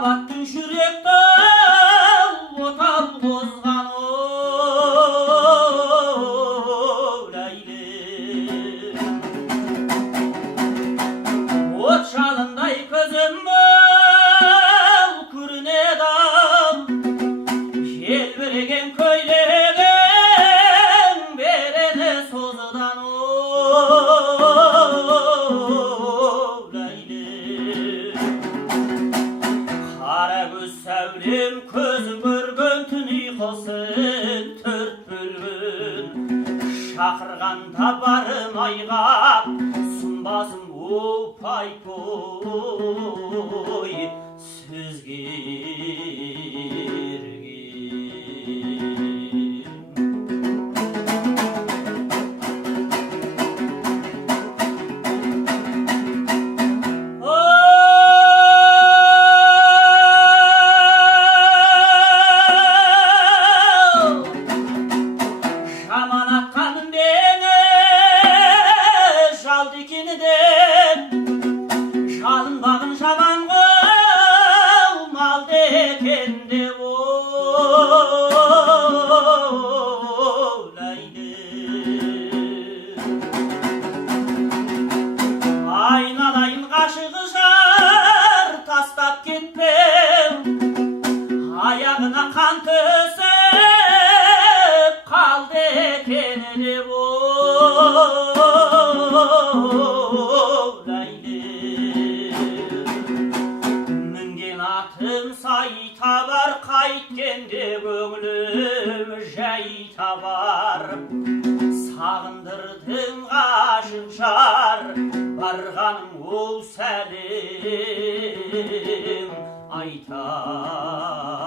махаббаттың жүректі отау қозған ләйлі. От жалындай көзім көрінеді, желбіреген көйлегің береді созыдан ләйлі. Қара көз сәулем көзі көрген түн ұйқысын төрт бөлген, шақырғанда бармайғап сұнбасым опай-той сөзге жалынбағын жаман қылмалды екен деп ойлайды. Айналайын ғашығы жар тастап кетпеу, аяғына қан түсіп қалды екен деп атым сай табар, қайткенде көңілім жай табар. Сағындырдың ғашық жар, барғаным ол сәлем айтар.